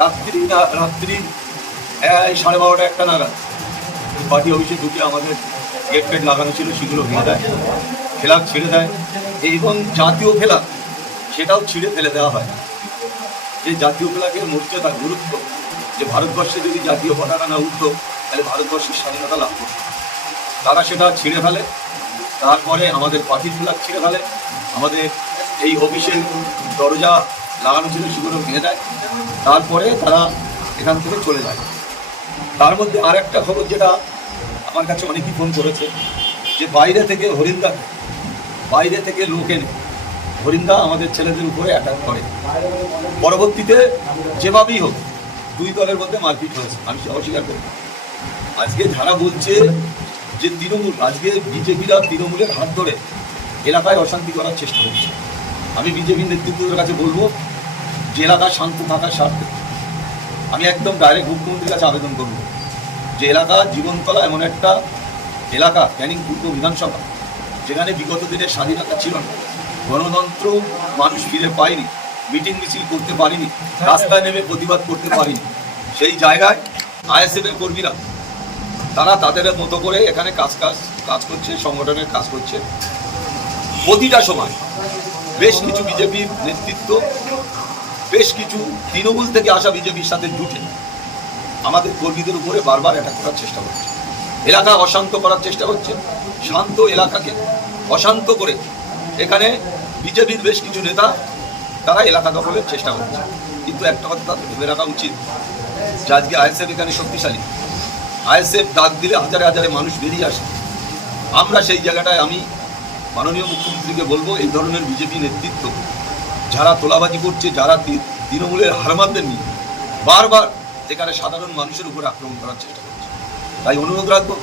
রাত্রি 12:30 একটা নাগাদ পার্টি অফিসে ঢুকে আমাদের গেট ফেট লাগানো ছিল, সেগুলো ভেঙে দেয়, ফ্ল্যাগ ছিঁড়ে দেয় এবং জাতীয় ফ্ল্যাগ সেটাও ছিঁড়ে ফেলে দেওয়া হয়। যে জাতীয় ফ্ল্যাগের মর্যাদা গুরুত্ব, যে ভারতবর্ষে যদি জাতীয় পতাকা না উঠতো তাহলে ভারতবর্ষের স্বাধীনতা লাভ করত। তারা সেটা ছিঁড়ে ফেলে, তারপরে আমাদের পার্টির ফ্ল্যাগ ছিঁড়ে ফেলে, আমাদের এই অফিসের দরজা লাগানো ছিল সেগুলো ভেঙে দেয়, তারপরে তারা এখান থেকে চলে যায়। তার মধ্যে আর একটা খবর যেটা আমার কাছে অনেকেই ফোন করেছে, যে বাইরে থেকে বাইরে থেকে লোক এনে হরিন্দা আমাদের ছেলেদের উপরে অ্যাটাক করে। পরবর্তীতে যেভাবেই হোক 2 দলের মধ্যে মারপিট হয়েছে, আমি অস্বীকার করি। আজকে যারা বলছে যে তৃণমূল, আজকে বিজেপিরা তৃণমূলের হাত ধরে এলাকায় অশান্তি করার চেষ্টা করছে, আমি বিজেপির নেতৃত্বের কাছে বলবো যে এলাকা শান্ত থাকার স্বার্থে আমি একদম ডাইরেক্ট মুখ্যমন্ত্রীর কাছে আবেদন করব যে এলাকা জীবনতলা এমন একটা এলাকা, ক্যানিং পূর্ব বিধানসভা, যেখানে বিগত দিনের স্বাধীনতা ছিল না, গণতন্ত্র মানুষ ফিরে পায়নি, মিটিং মিছিল করতে পারিনি, রাস্তায় নেমে প্রতিবাদ করতে পারিনি। সেই জায়গায় আইএসএফের কর্মীরা তারা তাদের মতো করে এখানে কাজ করছে, সংগঠনের কাজ করছে। প্রতিটা সময় বেশ কিছু বিজেপির নেতৃত্ব, বেশ কিছু তৃণমূল থেকে আসা বিজেপির সাথে জুটে আমাদের কর্মীদের উপরে বারবার অ্যাটাক করার চেষ্টা করছে, এলাকা অশান্ত করার চেষ্টা করছে। শান্ত এলাকাকে অশান্ত করে এখানে বিজেপির বেশ কিছু নেতা তারা এলাকা দখলের চেষ্টা করছে। কিন্তু একটা কথা তাদের ভেবে রাখা উচিত যে আজকে আইএসএফ এখানে শক্তিশালী, আইএসএফ ডাক দিলে হাজারে হাজারে মানুষ বেরিয়ে আসে। আমরা সেই জায়গাটায় আমি মাননীয় মুখ্যমন্ত্রীকে বলবো, এই ধরনের বিজেপি নেতৃত্ব যারা তোলাবাজি করছে, যারা তৃণমূলের হারমানদের নিয়ে বারবার এখানে সাধারণ মানুষের উপরে আক্রমণ করার চেষ্টা করছে, তাই অনুরোধ রাখবো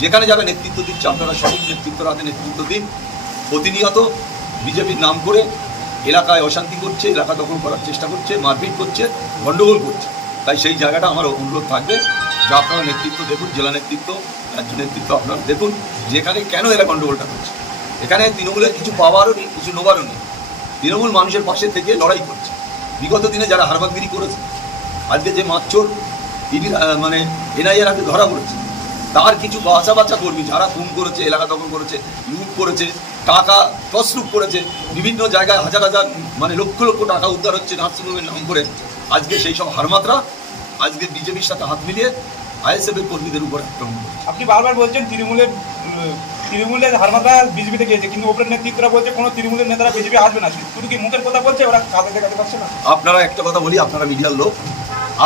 যেখানে যারা নেতৃত্ব দিচ্ছে আপনারা সঠিক নেতৃত্বের হাতে নেতৃত্ব দিন। প্রতিনিয়ত বিজেপির নাম করে এলাকায় অশান্তি করছে, এলাকা দখল করার চেষ্টা করছে, মারপিট করছে, গণ্ডগোল করছে। তাই সেই জায়গাটা আমার অনুরোধ থাকবে যে আপনারা নেতৃত্ব দেখুন, জেলা নেতৃত্ব, রাজ্য নেতৃত্ব আপনারা দেখুন যেখানে কেন এরা গণ্ডগোলটা করছে। এখানে তৃণমূলের কিছু পাওয়ারও নেই, কিছু নোবারও নেই। তৃণমূল মানুষের পাশে থেকে লড়াই করছে। বিগত দিনে যারা হারবাদগিরি করেছে, আজকে যে মারচোর মানে এনআইএর হাতে ধরা পড়েছে, তার কিছু বাঁচা কর্মী যারা খুন করেছে, এলাকা দখল করেছে, লুট করেছে, টাকা তছরূপ করেছে, বিভিন্ন জায়গায় হাজার হাজার মানে লক্ষ লক্ষ টাকা উদ্ধার হচ্ছে নার্সিংহোমের নাম করে। আজকে সেই সব হারমাতরা আজকে বিজেপির সাথে হাত মিলিয়ে আইএসএফের কর্মীদের উপর আক্রমণ করছে। আপনি বারবার বলছেন তৃণমূলের হারমাতরা বিজেপিতে গিয়েছে, কিন্তু ওপরের নেতৃত্বরা বলছে কোনো তৃণমূলের নেতারা বিজেপি আসবে না। শুধু কি মুখের কথা বলছে, ওরা কাজে দেখাতে পারছে না। আপনারা একটা কথা বলি, আপনারা মিডিয়ার লোক,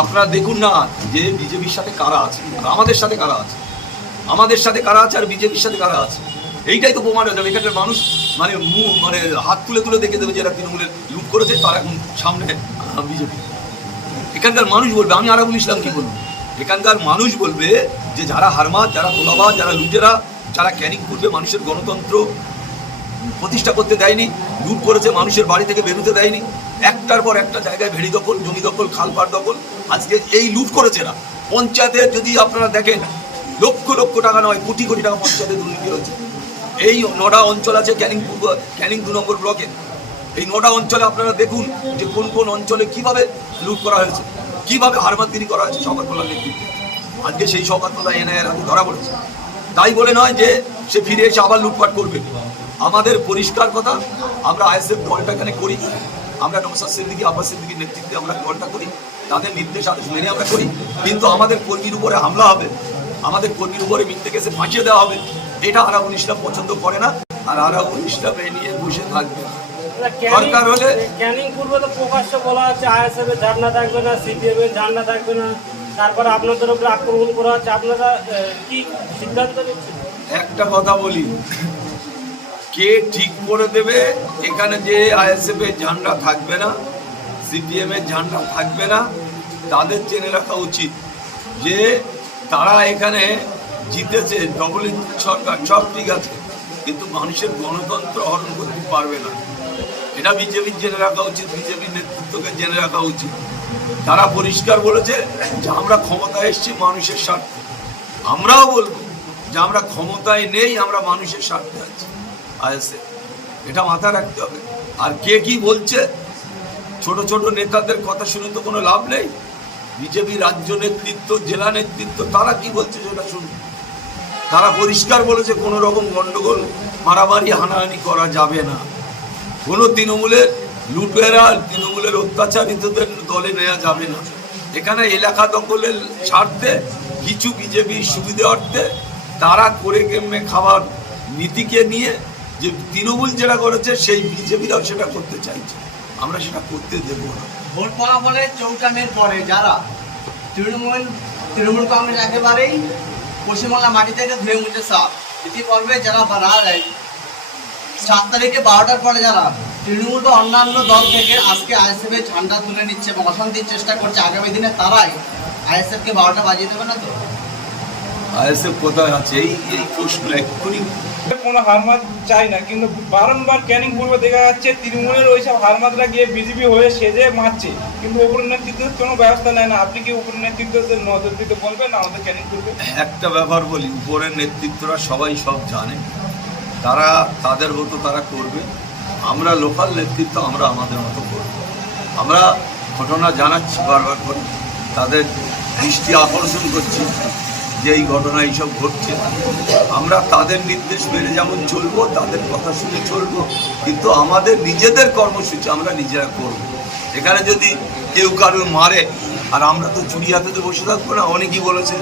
আপনারা দেখুন না যে বিজেপির সাথে কারা আছে আর আমাদের সাথে কারা আছে, আমাদের সাথে কারা আছে আর বিজেপির সাথে কারা আছে, এইটাই তো প্রমাণ হয়ে যাবে। এখানকার মানুষ মানে মানে হাত তুলে তুলে দেখে দেবে যারা তৃণমূলের লুট করেছে তারা এখন সামনে বিজেপি। এখানকার মানুষ বলবে, আমি আরাবুল ইসলাম কি বলবো, এখানকার মানুষ বলবে যে যারা হারমাত, যারা তোলাবাজ, যারা লুটেরা, যারা ক্যানিং পূর্বে মানুষের গণতন্ত্র প্রতিষ্ঠা করতে দেয়নি, লুট করেছে, মানুষের বাড়ি থেকে বেরোতে দেয়নি, একটার পর একটা জায়গায় ভেড়ি দখল, জমি দখল, খালপাড় দখল, আজকে এই লুট করেছে না। পঞ্চায়েতে যদি আপনারা দেখেন লক্ষ লক্ষ টাকা নয়, কোটি কোটি টাকা পঞ্চায়েতে দুর্নীতি হয়েছে। এই 9টা অঞ্চল আছে ক্যানিং 2 নম্বর ব্লকে, এই 9টা অঞ্চলে আপনারা দেখুন যে কোন কোন অঞ্চলে কিভাবে লুট করা হয়েছে, কিভাবে হারমাতগিরি করা হয়েছে শওকত মোল্লার নেতৃত্বে। আজকে সেই শওকত মোল্লা এনআইএর হাতে ধরা পড়েছে, তাই বলে নয় যে সে ফিরে এসে আবার লুটপাট করবে। আমাদের পরিষ্কার কথা, আমরা আইএসএফ দলটা এখানে করি, আমরা নওশাদ সিদ্দিকী, আব্বাস সিদ্দিকীর নেতৃত্বে আমরা দলটা করি, তাদের নির্দেশ আদেশ মেনে আমরা করি। কিন্তু আমাদের কর্মীর উপরে হামলা হবে, আমাদের কর্মীর উপরে মিথ্যে কেসে ফাঁসিয়ে দেওয়া হবে, এটা আরাবুল ইসলাম পছন্দ করে না। আর আরাবুল ইসলাম এই নিয়ে বসে থাকবে দরকার হলে। ক্যানিং পূর্বে তো প্রকাশ্য বলা হচ্ছে আইএসএফ এর ঝান্ডা থাকবে না, সিপিএম এর ঝান্ডা থাকবে না, তারপরে আপনাদের উপরে আক্রমণ করা হচ্ছে, আপনারা কি সিদ্ধান্ত নিচ্ছেন? একটা কথা বলি, কে ঠিক করে দেবে এখানে যে আইএসএফ এর ঝান্ডা থাকবে না, সিপিএম এর ঝান্ডা থাকবে না? তাদের জেনে রাখা উচিত যে তারা এখানে জিতেছে, ডবল ইঞ্জিন সরকার, সব ঠিক আছে, কিন্তু মানুষের গণতন্ত্র হরণ করতে পারবে না। এটা বিজেপির জেনে রাখা উচিত, বিজেপির নেতৃত্বকে জেনে রাখা উচিত। তারা পরিষ্কার বলেছে যে আমরা ক্ষমতায় এসেছি মানুষের স্বার্থে। আমরাও বলবো যে আমরা ক্ষমতায় নেই, আমরা মানুষের স্বার্থে আছি আইএসএফ, এটা মাথায় রাখতে হবে। আর কে কি বলছে, ছোট ছোট নেতাদের কথা শুনে তো কোনো লাভ নেই। বিজেপি রাজ্য নেতৃত্ব, জেলা নেতৃত্ব তারা কি বলছে সেটা শুনুন। তারা পরিষ্কার বলেছে কোনো রকম গন্ডগোল, মারামারি, হানাহানি করা যাবে না। কোনো তৃণমূলের লুটেরা, তৃণমূলের অত্যাচারিতদের দলে নেওয়া যাবে না। এখানে এলাকা দখলের স্বার্থে কিছু বিজেপি সুবিধে অর্থে তারা করে কেমনে খাবার নীতিকে নিয়ে যে তৃণমূল যেটা করেছে সেই বিজেপিরাও সেটা করতে চাইছে, আমরা সেটা করতে দেব না। ভোট ফলাফলে 4টা মের পরে যারা তৃণমূল কংগ্রেস একেবারেই পশ্চিমবাংলা মাটি থেকে ধুয়ে মুছে সাফ। ইতিপূর্বে যারা 7 তারিখে 12টার পরে যারা তৃণমূল বা অন্যান্য দল থেকে আজকে আইএসএফের ঝান্ডা তুলে নিচ্ছে এবং অশান্তির চেষ্টা করছে, আগামী দিনে তারাই আইএসএফকে 12টা বাজিয়ে দেবে না তো? আইএসএফ কোথায় আছে এই প্রশ্ন এক্ষুনি। কোনো হারমাত চাই না, কিন্তু বারংবার ক্যানিং পূর্বে দেখা যাচ্ছে তৃণমূলের ওইসব হারমাতরা গিয়ে বিজেপি হয়ে সেজে মারছে, কিন্তু উপর নেতৃত্বের কোনো ব্যবস্থা নেয় না। আপনি কি উপর নেতৃত্বের নজর দিতে বলবেন আমাদের ক্যানিং পূর্বে? একটা ব্যাপার বলি, উপরের নেতৃত্বরা সবাই সব জানে, তারা তাদের মতো তারা করবে। আমরা লোকাল নেতৃত্ব আমরা আমাদের মতো করব। আমরা ঘটনা জানাচ্ছি বারবার করে, তাদের দৃষ্টি আকর্ষণ করছি যে এই ঘটনা এইসব ঘটছে। আমরা তাদের নির্দেশ মেনে যেমন চলবো, তাদের কথা শুনে চলবো, কিন্তু আমাদের নিজেদের কর্মসূচি আমরা নিজেরা করব। এখানে যদি কেউ কারো মারে আর আমরা তো চুরি হাতে বসে থাকবো না। অনেকেই বলেছে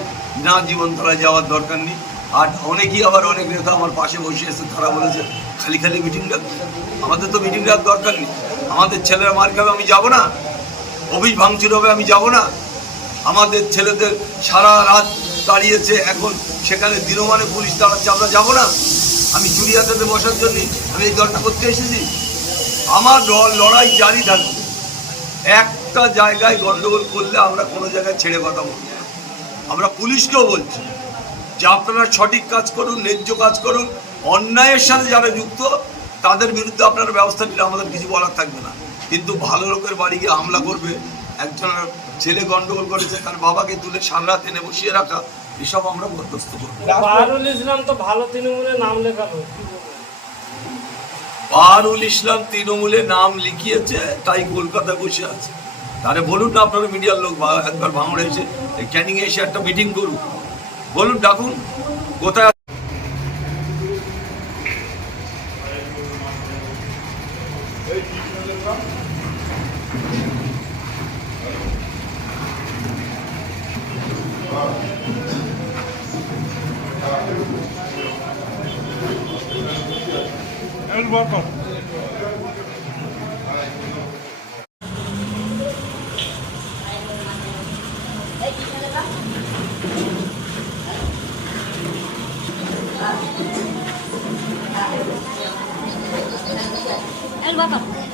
না জীবনতলায় যাওয়ার দরকার নেই, আর অনেকেই আবার অনেক নেতা আমার পাশে বসে এসে তারা বলেছে খালি খালি মিটিং ডাকবে। আমাদের তো মিটিং ডাকার দরকার নেই। আমাদের ছেলেরা মার খাবে, আমি যাব না? অফিস ভাঙচুর হবে, আমি যাব না? আমাদের ছেলেদের সারা রাত দাঁড়িয়েছে, এখন সেখানে দিনমানে পুলিশ দাঁড়াচ্ছে, আমরা যাব না? আমি চুরি হাতে বসার জন্য আমি এই দলটা করতে এসেছি? আমার লড়াই জারি থাকবে। একটা জায়গায় গন্ডগোল করলে আমরা কোনো জায়গায় ছেড়ে কথা বলবো না। আমরা পুলিশকেও বলছি যে আপনারা সঠিক কাজ করুন, ন্যায্য কাজ করুন। অন্যায়ের সাথে যারা যুক্ত তাদের বিরুদ্ধে আপনারা ব্যবস্থা নিলে আমাদের কিছু বলার থাকবে না। কিন্তু ভালো লোকের বাড়ি গিয়ে হামলা করবে, একজনের ছেলে গন্ডগোল করেছে তার বাবাকে তুলে সারা রাত এনে বসিয়ে রাখা, এসব আমরা বরদাস্ত করবো। বাহারুল ইসলাম তো ভালো তৃণমূলের নাম লেখালো, বাহারুল ইসলাম তৃণমূলে নাম লিখিয়েছে তাই কলকাতায় বসে আছে। তাহলে বলুন না আপনারা মিডিয়ার লোক, একবার ভাঙড়ে এসে ক্যানিংয়ে এসে একটা মিটিং করুন, বলুন, ডাকুন, কোথায় welcome. El welcome.